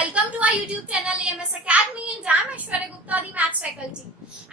welcome to our YouTube channel AMS Academy, and I am Aishwarya Gupta, the Maths faculty.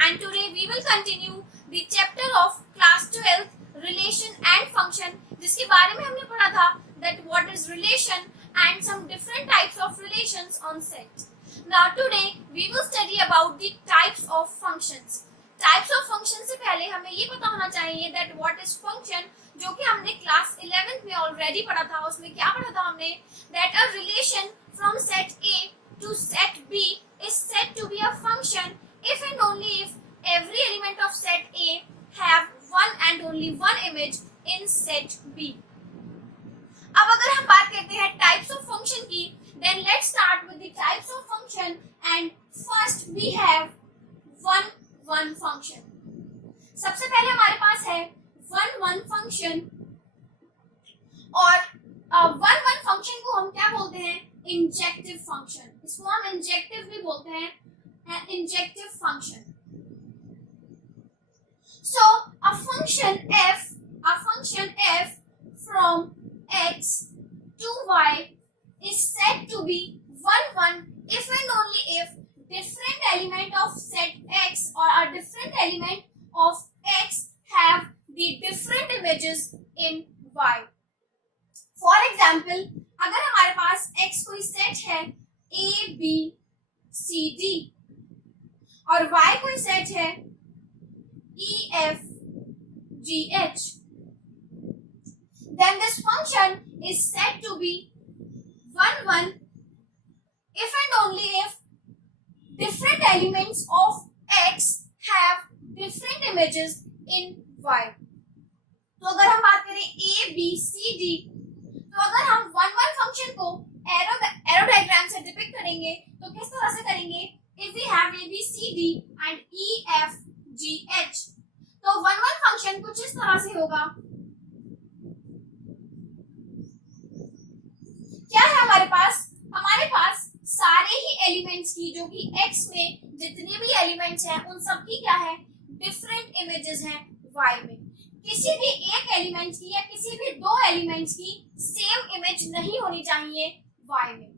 And today we will continue the chapter of class 12 relation and function, जिसके बारे में हमने पढ़ा था that what is relation and some different types of relations on set. Now today we will study about the types of functions. Types of function से पहले हमें ये पता होना चाहिए that what is function, जो कि हमने क्लास 11th में ऑलरेडी पढ़ा था. उसमें क्या पढ़ा था हमने that a relation from set A to set B is said to be a function if and only if every element of set A have one and only one image in set B. अब अगर हम बात करते हैं types of function की, then let's start with the types of function, and first we have one function. सबसे पहले हमारे पास है one function, और one function को हम क्या बोलते हैं? Injective function. इसको हम इंजेक्टिव भी बोलते हैं, injective function. So a function f from x to y is said to be one if and only if different element of set x or a different element of x have the different images in y. For example, अगर हमारे पास x कोई set है a b c d और y कोई set है e f g h, then this function is said to be one if and only if different elements of x have different images in y. तो अगर हम बात करें a b c d, तो अगर हम वन फंक्शन को arrow diagram से डिपिक्ट करेंगे तो किस तरह से करेंगे? If we have A B C D and E F G H, तो वन फंक्शन कुछ इस तरह से होगा. क्या है हमारे पास सारे ही एलिमेंट्स की, जो कि x में जितने भी एलिमेंट्स हैं उन सब की क्या है? डिफरेंट इमेजेस हैं y में. किसी भी एक एलिमेंट की या किसी भी दो एलिमेंट्स की सेम इमेज नहीं होनी चाहिए y में.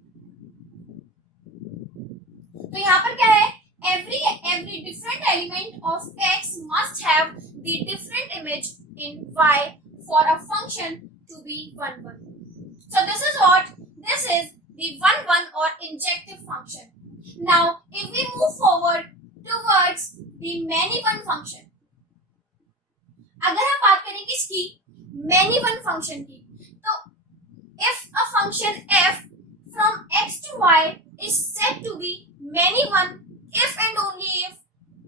तो यहाँ पर क्या है? every different element of x must have the different image in y for a function to be one. So this is the one or injective function. Now if we move forward towards the many one function, अगर हम बात करें किसकी? many one function की, तो if a function f from x to y is said to be many one if and only if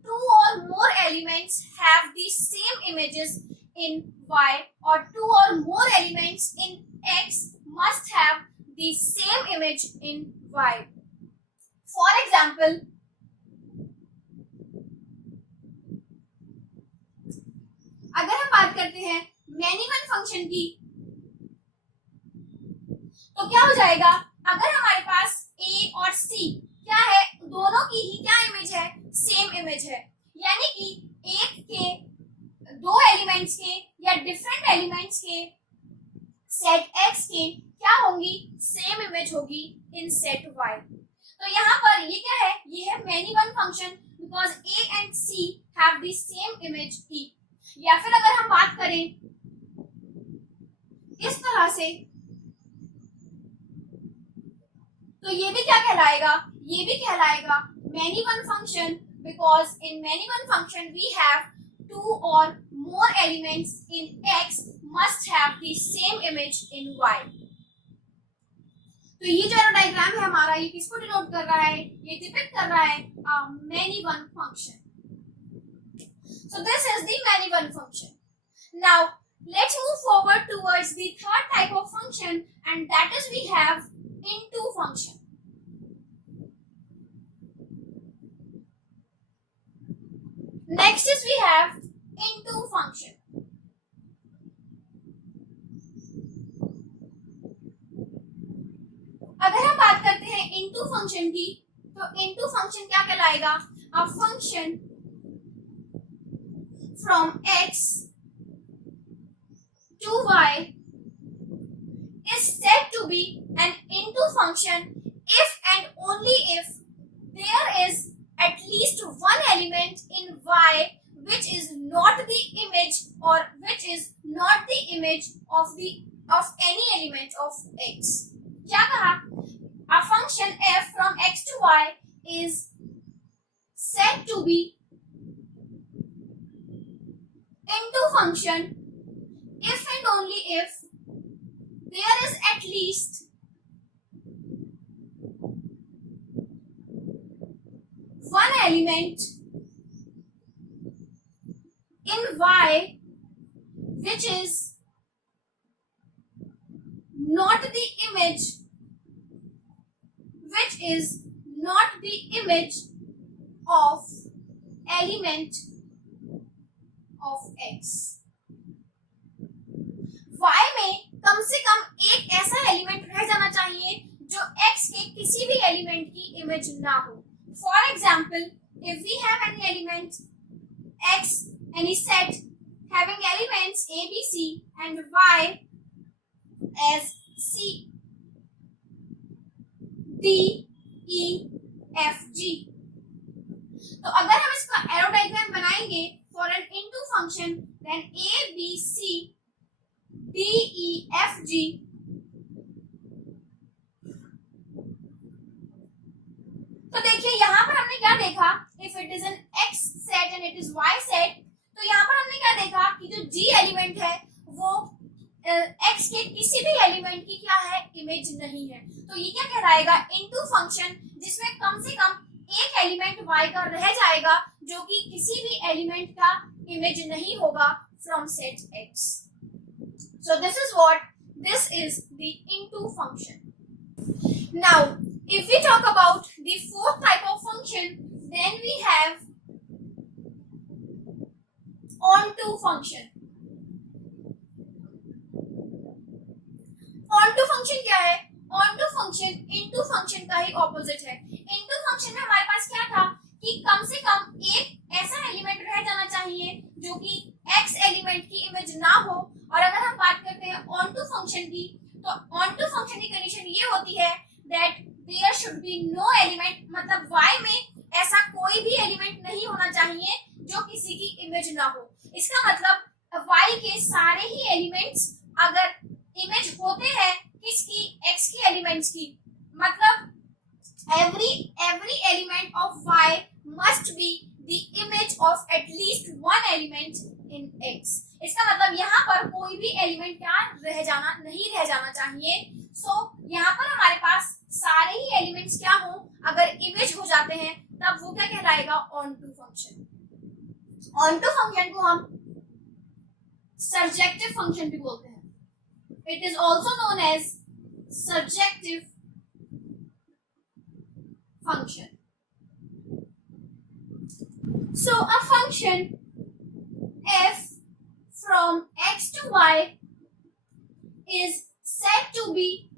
two or more elements have the same images in y, or two or more elements in x must have the same image in y. For example, अगर हम बात करते हैं many one function की, तो क्या हो जाएगा? अगर हमारे पास a और c क्या है? दोनों की ही क्या इमेज है? सेम इमेज है. यानी कि एक के दो एलिमेंट्स के या डिफरेंट एलिमेंट्स के सेट x के क्या होंगी? सेम इमेज होगी इन सेट y. तो यहाँ पर ये क्या है? ये है many one function because a and c have the same image e. या फिर अगर हम बात करें इस तरह से, तो ये भी क्या कहलाएगा? ये भी कहलाएगा many one function because in many one function we have two or more elements in x must have the same image in y. तो ये जो डायग्राम है हमारा, ये किसको डिनोट कर रहा है? ये डिपिक्ट कर रहा है many one function. So this is the many one function. Now let's move forward towards the third type of function, and that is we have into function. Next is we have into function. अगर हम बात करते हैं into function की, तो into function क्या कहलाएगा? A function from x to y is said to be an into function if and only if there is at least one element in Y which is not the image or which is not the image of any element of X. क्या कहा? A function f from X to Y is said to be into function if and only if there is at least one element in Y which is not the image of element of X. Y में कम से कम एक ऐसा element रह जाना चाहिए जो X के किसी भी एलिमेंट की इमेज ना हो. For example, if we have any element X, any set having elements A, B, C and Y as C, D, E, F, G. तो अगर हम इसका एरो डायग्राम बनाएंगे for an into function, then A, B, C, D, E, F, G तो देखिए यहाँ पर हमने क्या देखा, if it is an X set and it is Y set, तो यहाँ पर हमने क्या देखा कि जो G एलिमेंट है वो X के किसी भी एलिमेंट की क्या है, इमेज नहीं है. तो ये क्या कहलाएगा, इनटू फंक्शन, जिसमें कम से कम एक एलिमेंट Y का रह जाएगा जो कि किसी भी एलिमेंट का इमेज नहीं होगा from set X. So this is what this is the into function. Now, if we talk about the fourth type of function, then we have onto function. onto function क्या है? onto function into function का ही opposite है. into function में हमारे पास क्या था कि कम से कम एक ऐसा एलिमेंट रह जाना चाहिए जो कि x एलिमेंट की इमेज ना हो. और अगर हम बात करते हैं onto function की, तो onto function की कंडीशन ये होती है that there should be no element, मतलब y में ऐसा कोई भी एलिमेंट नहीं होना चाहिए जो किसी की इमेज ना हो. इसका मतलब y के सारे ही एलिमेंट्स अगर इमेज होते हैं किसकी, x की एलिमेंट्स की, मतलब every element of y must be the image of at least one element in x. इसका मतलब यहाँ पर कोई भी एलिमेंट क्या नहीं रह जाना चाहिए. सो यहाँ पर हमारे पास सारे ही एलिमेंट्स क्या हो, अगर इमेज हो जाते हैं तब वो क्या कहलाएगा, onto फंक्शन. onto फंक्शन को हम surjective फंक्शन भी बोलते हैं. It is also known as surjective function. So a function f from x to y is said to be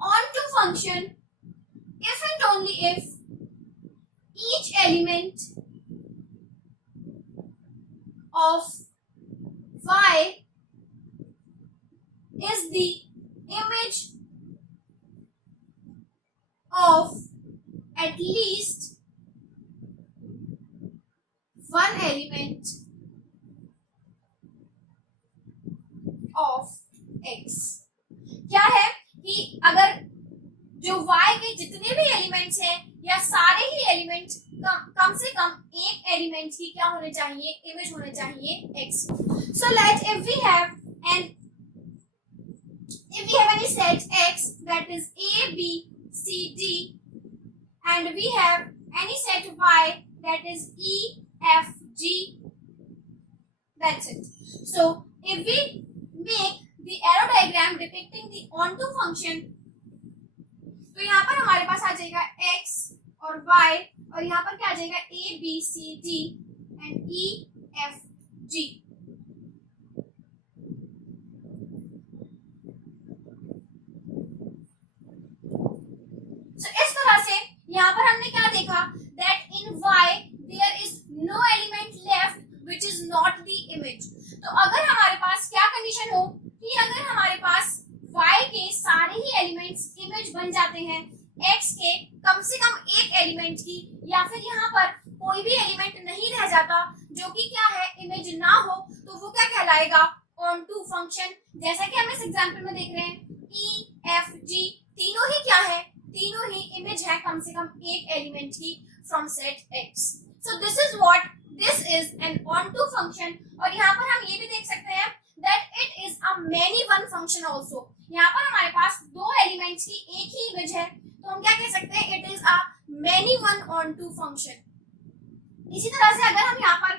onto function if and only if each element of y is the image of at least one element of x. क्या है कि अगर जो y के जितने भी elements हैं या सारे ही एलिमेंट्स कम से कम एक एलिमेंट की क्या होने चाहिए, इमेज होने चाहिए x. So let if we have any set x that is a, b, c, d, and we have any set y that is e, f, g, that's it. So if we make the arrow diagram depicting the onto function, तो यहाँ पर हमारे पास आ जाएगा x और y और यहाँ पर क्या आ जाएगा a, b, c, d and e, f, g. So इस तरह से यहाँ पर हमने क्या देखा, that in y there is no element left which is not the image. तो अगर हमारे पास क्या कंडीशन हो कि अगर हमारे पास y के कोई भी एलिमेंट नहीं रह जाता जो कि क्या है इमेज ना हो, तो वो क्या कहलाएगा, ऑन टू फंक्शन। जैसा कि हम इस एग्जांपल में देख रहे हैं ई एफ जी तीनों ही क्या है, तीनों ही इमेज है कम से कम एक एलिमेंट की from set X. So this is what this is an onto function. और यहाँ पर हम ये भी देख सकते हैं that it is a many one function also. यहाँ पर हमारे पास दो एलिमेंट्स की एक ही इमेज है, तो हम क्या कह सकते हैं, it is a many one onto function. इसी तरह से अगर हम यहाँ पर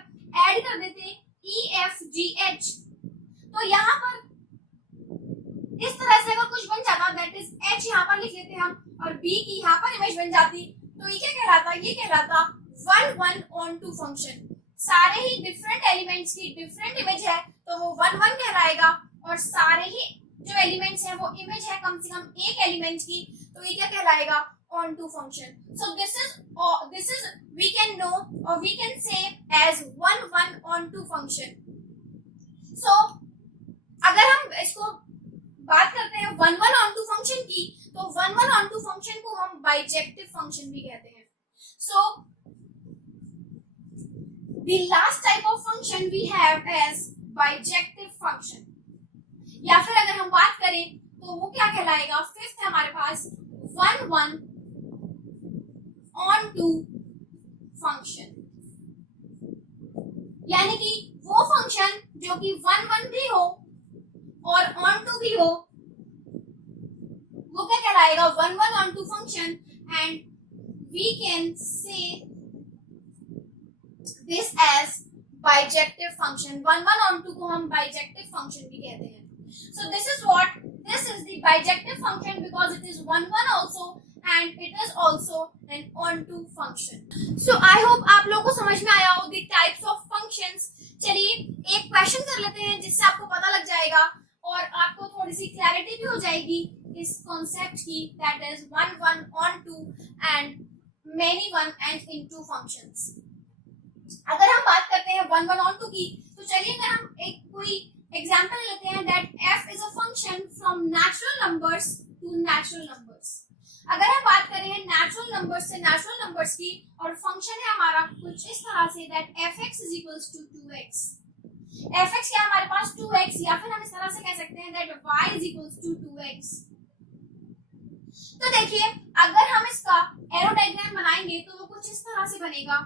ऐड कर देते ई एफ जी एच, तो यहाँ पर इस तरह से अगर कुछ बन जाता, दैट इज एच यहाँ पर लिख लेते हम और बी की यहाँ पर इमेज बन जाती, तो ये क्या कहलाता, ये कहलाता one one onto function. सारे ही डिफरेंट एलिमेंट्स की डिफरेंट इमेज है, तो वो वन वन कहलाएगा, और सारे ही जो एलिमेंट्स हैं वो इमेज है कम से कम एक एलिमेंट की, तो ये क्या कहलाएगा, onto function. So this is we can know और we can say as one one onto function. So अगर हम इसको बात करते हैं one one onto function की, तो one one onto function को हम बाइजेक्टिव फंक्शन भी कहते हैं। सो the last type of function we have as bijective function, या फिर अगर हम बात करें तो वो क्या कहलाएगा, फिफ्थ हमारे पास one one onto function, यानी कि वो फंक्शन जो कि वन वन भी हो और ऑन टू भी हो, वो क्या कहलाएगा, one one onto function. And we can say this as bijective function। One one onto को हम bijective function भी कहते हैं। So this is the bijective function because it is one one also and it is also an on to function। So I hope आप लोगों को समझ में आया हो the types of functions। चलिए एक क्वेश्चन कर लेते हैं जिससे आपको पता लग जाएगा और आपको थोड़ी सी क्लैरिटी भी हो जाएगी इस कॉन्सेप्ट की, that is one one on to and many one and into functions। अगर हम बात करते हैं वन वन ऑन टू की, तो चलिए अगर हम एक कोई एग्जांपल लेते हैं that f is a function from natural numbers to natural numbers. अगर हम बात करें नेचुरल नंबर्स से नेचुरल नंबर्स की और फंक्शन है हमारा कुछ इस तरह से that fx is equals to 2x। fx क्या हमारे पास 2x, या फिर हम इस तरह से कह सकते हैं that y is equals to 2x। तो देखिए अगर हम इसका एरो डायग्राम बनाएंगे तो वो कुछ इस तरह से बनेगा।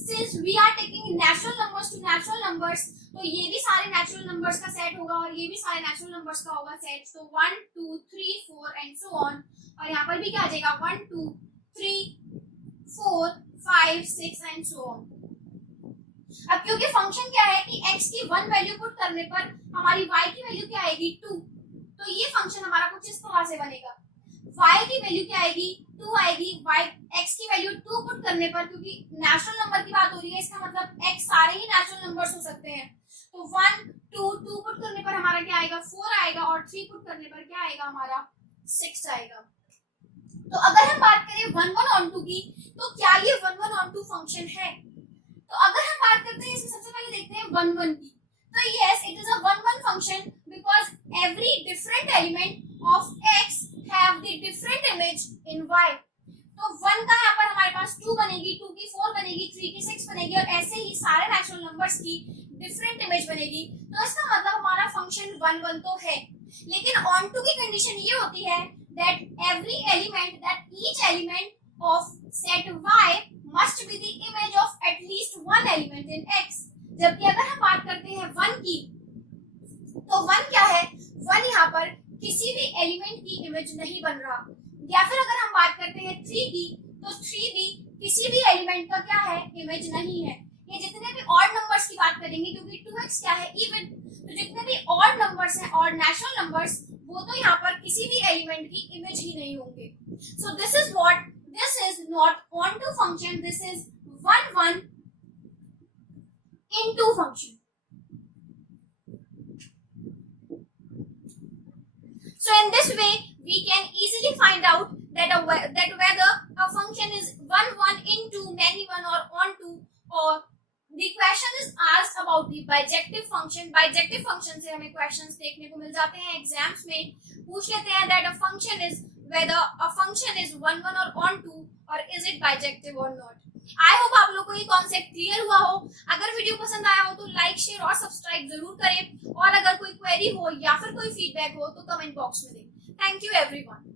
Since we are taking natural numbers to natural numbers, तो ये भी सारे natural numbers का सेट होगा और ये भी सारे natural numbers का होगा सेट। तो 1 2 3 4 and so on, और यहाँ पर भी क्या आ जाएगा 1 2 3 4 5 6 and so on। अब क्योंकि फंक्शन क्या है कि x की 1 वैल्यू पुट करने पर हमारी y की वैल्यू क्या आएगी 2, तो ये फंक्शन हमारा कुछ इस तरह से बनेगा। y की वैल्यू क्या आएगी 2 आएगी, y x की वैल्यू 2 पुट करने पर, क्योंकि नेचुरल नंबर की बात हो रही है इसका मतलब x सारे ही नेचुरल नंबर्स हो सकते हैं, तो 1 2 2 पुट करने पर हमारा क्या आएगा 4 आएगा, और 3 पुट करने पर क्या आएगा हमारा 6 आएगा। तो अगर हम बात करें वन वन ऑन टू की, तो क्या ये one one onto function है? तो अगर हम बात करते हैं इसमें सबसे पहले देखते हैं वन वन की, तो yes it is a one one function because every different element of x have the different image in y। तो 1 का यहाँ पर हमारे पास 2 बनेगी, 2 की 4 बनेगी, 3 की 6 बनेगी, और ऐसे ही सारे नेचुरल नंबर्स की डिफरेंट इमेज बनेगी। तो इसका मतलब हमारा फंक्शन 1 1 तो है, लेकिन ऑन टू की कंडीशन ये होती है that every element that each element of set y must be the image of at least one element in x। जबकि अगर हम बात करते हैं 1 की, तो 1 क्या है, 1 यहाँ पर किसी भी एलिमेंट की इमेज नहीं बन रहा। या फिर अगर हम बात करते हैं 3 की, तो 3 भी किसी भी एलिमेंट का क्या है, इमेज नहीं है। ये जितने भी ऑड नंबर्स की बात करेंगे, क्योंकि 2x क्या है इवन, तो जितने भी ऑड नंबर्स हैं ऑड नेचुरल नंबर्स, वो तो यहाँ पर किसी भी एलिमेंट की इमेज ही नहीं होंगे। So this is what this is not onto function, this is one one into function. So in this way, we can easily find out that whether a function is one into many one or onto, or the question is asked about the bijective function। bijective function से हमें questions देखने को मिल जाते हैं exams में, पूछ लेते हैं that a function is whether a function is one or onto or is it bijective or not। I hope आप लोग को ये कॉन्सेप्ट क्लियर हुआ हो। अगर वीडियो पसंद आया हो तो लाइक, शेयर और सब्सक्राइब जरूर करें, और अगर कोई क्वेरी हो या फिर कोई फीडबैक हो तो कमेंट बॉक्स में दें। Thank you everyone.